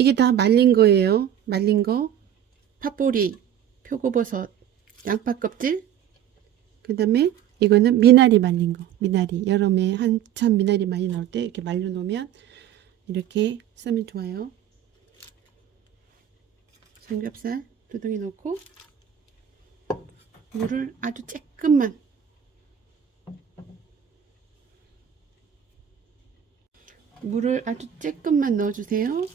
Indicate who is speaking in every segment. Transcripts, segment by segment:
Speaker 1: 이게 다 말린 거예요. 말린 거. 팥뿌리, 표고버섯, 양파 껍질. 그 다음에 이거는 미나리 말린 거. 미나리. 여름에 한참 미나리 많이 나올 때 이렇게 말려 놓으면 이렇게 쓰면 좋아요. 삼겹살 두덩이 넣고 물을 아주 조금만 물을 아주 조금만 넣어주세요.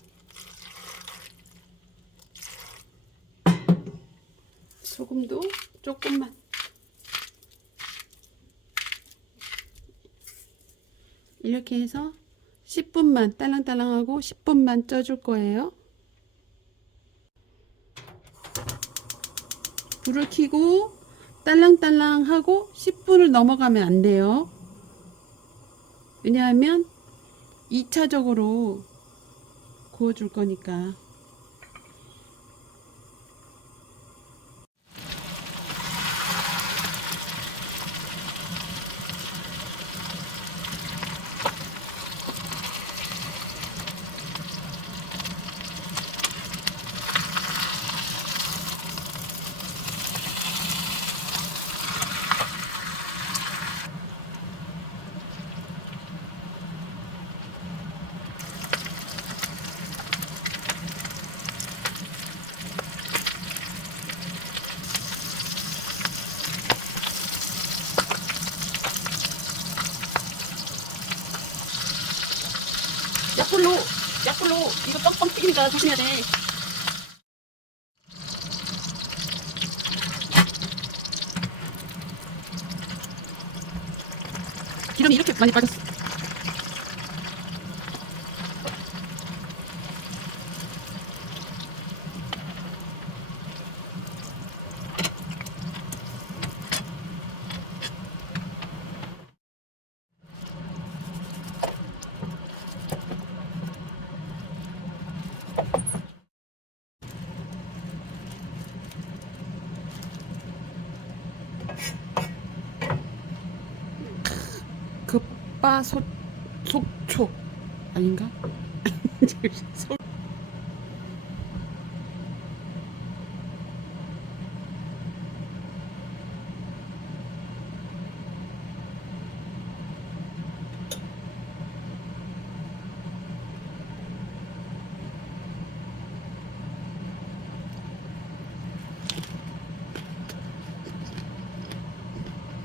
Speaker 1: 소금도 조금만. 이렇게 해서 10분만 딸랑딸랑하고 10분만 쪄줄 거예요. 불을 켜고 딸랑딸랑하고 10분을 넘어가면 안 돼요. 왜냐하면 2차적으로 구워줄 거니까. 약불로, 약불로 이거 뻥뻥 튀기니까 조심해야 돼. 기름이 이렇게 많이 빠졌어. 급바속 속촉 아닌가? 속-